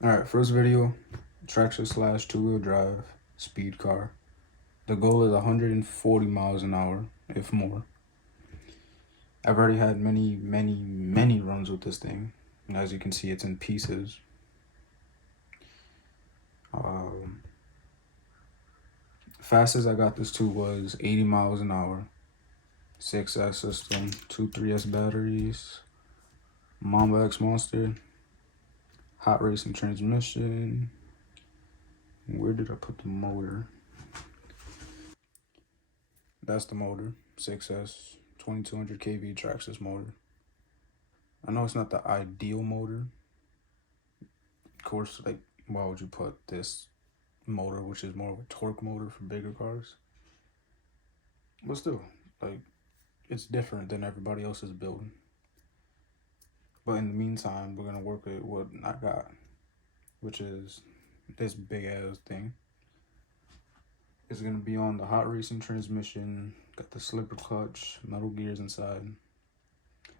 Alright, first video, Traxxas slash two-wheel drive, speed car. The goal is 140 miles an hour, if more. I've already had many runs with this thing. And as you can see, it's in pieces. Fastest I got this to was 80 miles an hour. 6S system, 3S batteries, Mamba X Monster, hot racing transmission. Where did I put the motor? That's the motor, 6S, 2200 kV Traxxas motor. I know it's not the ideal motor. Of course, like, why would you put this motor, which is more of a torque motor for bigger cars? But still, like, it's different than everybody else's build. But in the meantime, we're gonna work with what I got, which is this big ass thing. It's gonna be on the hot racing transmission, got the slipper clutch, metal gears inside.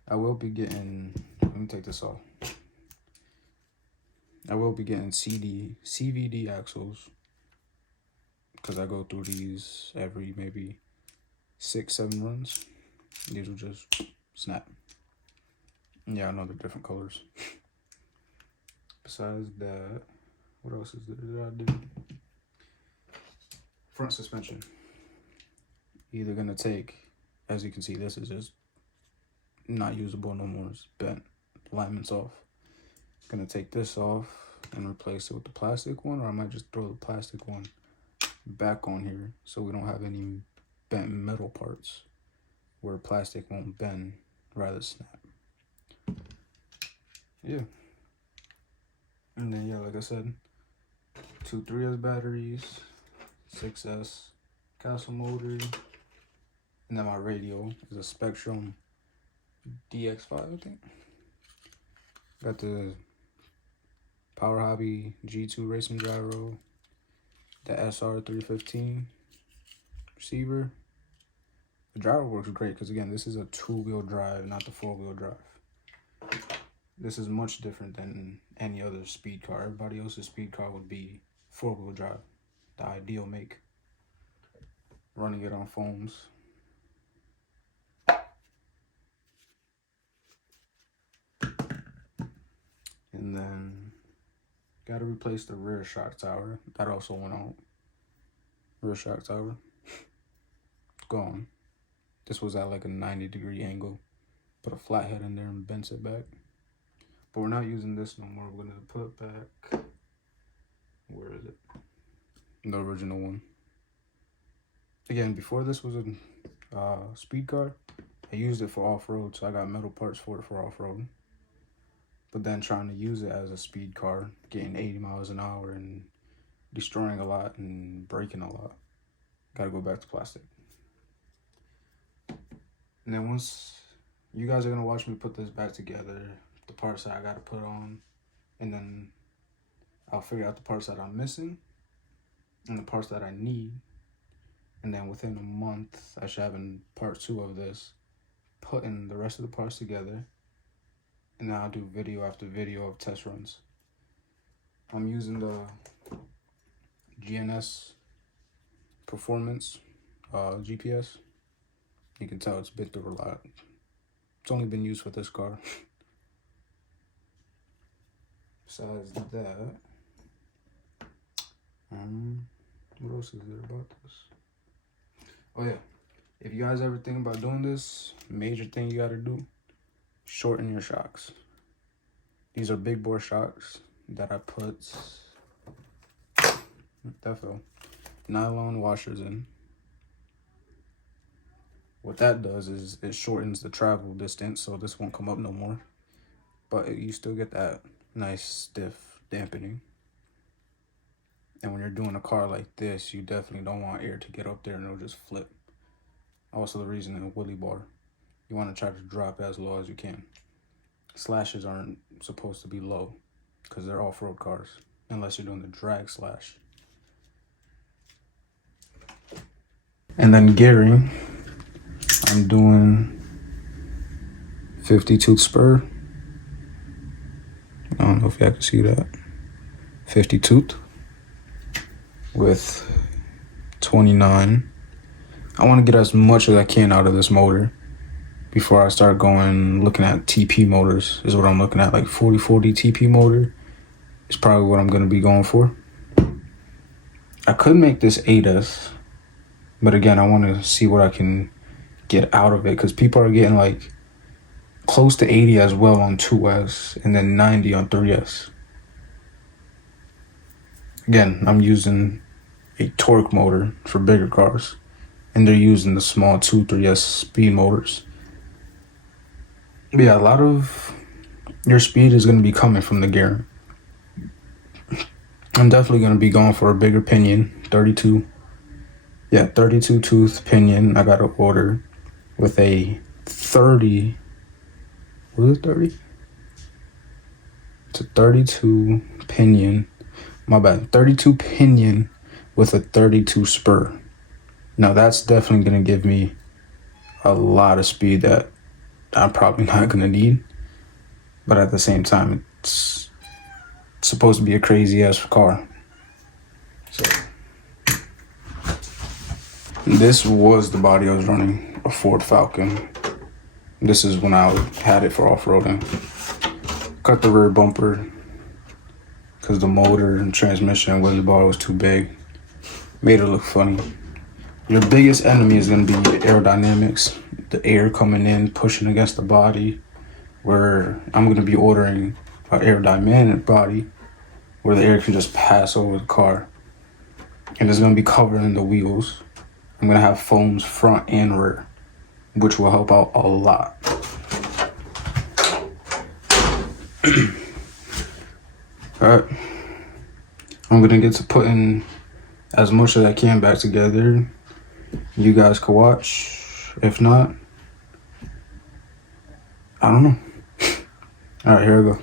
I will be getting, let me take this off. I will be getting CVD axles, because I go through these every maybe 6-7 runs. These will just snap. Yeah, I know they're different colors. Besides that, what else is there that I do? Front suspension. Either gonna take, as you can see, this is just not usable no more. It's bent, alignment's off. Gonna take this off and replace it with the plastic one, or I might just throw the plastic one back on here so we don't have any bent metal parts where plastic won't bend, rather snap. Yeah. And then, yeah, like I said, 2 3S batteries, 6S castle motor, and then my radio is a Spectrum DX5, I think. Got the Power Hobby G2 racing gyro, the SR315 receiver. The gyro works great because, again, this is a 2-wheel drive, not the 4-wheel drive. This is much different than any other speed car. Everybody else's speed car would be 4-wheel drive, the ideal make. Running it on foams. And then gotta replace the rear shock tower. That also went out. Rear shock tower. It's gone. This was at like a 90-degree angle. Put a flathead in there and bent it back. But we're not using this no more. We're gonna put back, where is it? The original one. Again, before this was a speed car, I used it for off-road, so I got metal parts for it for off-road. But then trying to use it as a speed car, getting 80 miles an hour and destroying a lot and breaking a lot, gotta go back to plastic. And then once you guys are gonna watch me put this back together, the parts that I gotta put on, and then I'll figure out the parts that I'm missing and the parts that I need. And then within a month, I should have in part 2 of this, putting the rest of the parts together. And then I'll do video after video of test runs. I'm using the GNS Performance GPS. You can tell it's been through a lot. It's only been used for this car. Besides that, what else is there about this? Oh yeah, if you guys ever think about doing this, major thing you gotta do, shorten your shocks. These are big bore shocks that I put, that fell, nylon washers in. What that does is it shortens the travel distance, so this won't come up no more. But you still get that nice stiff dampening. And when you're doing a car like this, you definitely don't want air to get up there and it'll just flip. Also the reason in a wheelie bar, you want to try to drop as low as you can. Slashes aren't supposed to be low because they're off-road cars, unless you're doing the drag slash. And then gearing, I'm doing 50 tooth spur. I don't know if y'all can see that. 50 tooth with 29. I want to get as much as I can out of this motor before I start looking at TP motors. Is what I'm looking at, like 4040 TP motor is probably what I'm going to be going for. I could make this 8S, but again, I want to see what I can get out of it, because people are getting like close to 80 as well on 2S and then 90 on 3S. Again, I'm using a torque motor for bigger cars, and they're using the small 2, 3S speed motors. But yeah, a lot of your speed is going to be coming from the gear. I'm definitely going to be going for a bigger pinion, 32 tooth pinion. I got to order with a 30, was it 30? It's a 32 pinion, my bad, 32 pinion with a 32 spur. Now that's definitely going to give me a lot of speed that I'm probably not going to need, but at the same time, it's supposed to be a crazy ass car. So this was the body I was running, a Ford Falcon. This is when I had it for off-roading. Cut the rear bumper because the motor and transmission and wheel bar was too big. Made it look funny. Your biggest enemy is going to be aerodynamics, the air coming in, pushing against the body, where I'm going to be ordering an aerodynamic body where the air can just pass over the car. And it's going to be covering the wheels. I'm going to have foams front and rear, which will help out a lot. Alright, I'm going to get to putting as much as I can back together. You guys can watch. If not, I don't know. Alright, here we go.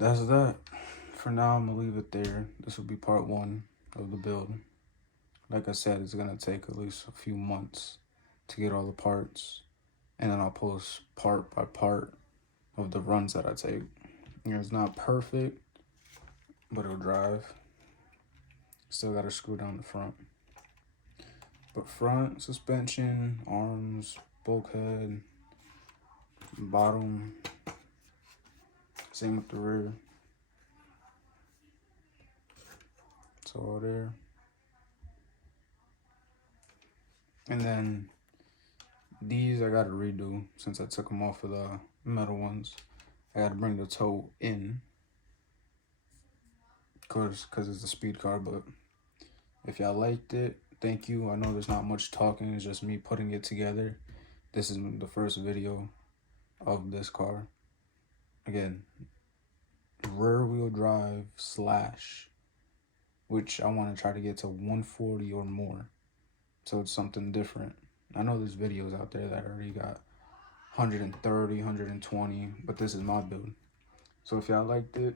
That's that. For now, I'm gonna leave it there. This will be part 1 of the build. Like I said, it's gonna take at least a few months to get all the parts, and then I'll post part by part of the runs that I take. It's not perfect, but it'll drive. Still gotta screw down the front. But front, suspension, arms, bulkhead, bottom, same with the rear. It's all there. And then these I gotta redo since I took them off of the metal ones. I gotta bring the toe in cause it's a speed car. But if y'all liked it, thank you. I know there's not much talking, it's just me putting it together. This is the first video of this car. Again, rear wheel drive slash, which I want to try to get to 140 or more. So it's something different. I know there's videos out there that already got 130, 120, but this is my build. So if y'all liked it,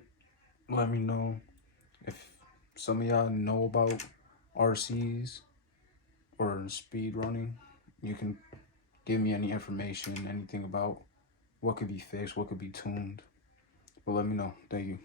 let me know. If some of y'all know about RCs or speed running, you can give me any information, anything about what could be fixed, what could be tuned. But let me know. Thank you.